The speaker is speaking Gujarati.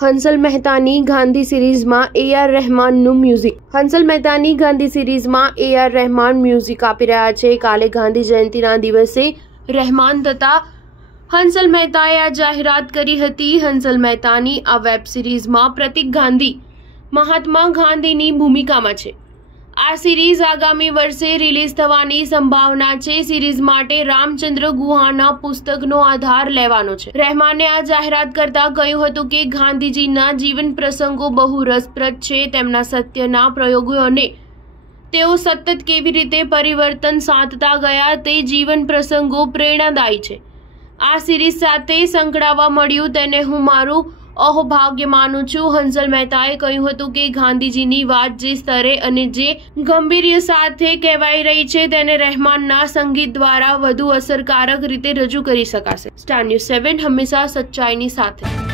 હંસલ મહેતાની ગાંધી સિરીઝમાં AR રહેમાનનું મ્યુઝિક. હંસલ મહેતાની ગાંધી સિરીઝમાં AR રહેમાન મ્યુઝિક આપી રહ્યા છે. કાલે ગાંધી જયંતિના દિવસે રહેમાન તથા હંસલ મહેતાએ આ જાહેરાત કરી હતી. હંસલ મહેતાની આ વેબ સિરીઝમાં પ્રતીક ગાંધી મહાત્મા ગાંધીની ભૂમિકામાં છે. આ સિરીઝ આગામી વર્ષે રિલીઝ થવાની સંભાવના છે. સિરીઝ માટે રામચંદ્ર ગુહાના પુસ્તકનો આધાર લેવાનો છે. રહેમાને આ જાહેરાત કરતા કહ્યું હતું કે ગાંધીજીના જીવન પ્રસંગો બહુ રસપ્રદ છે. તેમના સત્યના પ્રયોગો અને તેઓ સતત કેવી રીતે પરિવર્તન સાધતા ગયા તે જીવન પ્રસંગો પ્રેરણાદાયી છે. આ સિરીઝ સાથે સંકળાવા મળ્યું તેને હું મારું અહોભાગ્ય માનું છું. હંસલ મહેતાએ કહ્યું હતું કે ગાંધીજીની વાત જે સ્તરે અને જે ગંભીર્ય સાથે કહેવાઈ રહી છે તેને રહેમાનના સંગીત દ્વારા વધુ અસરકારક રીતે રજૂ કરી શકાશે. સ્ટાર ન્યૂઝ 7 હંમેશા સચ્ચાઈની સાથે.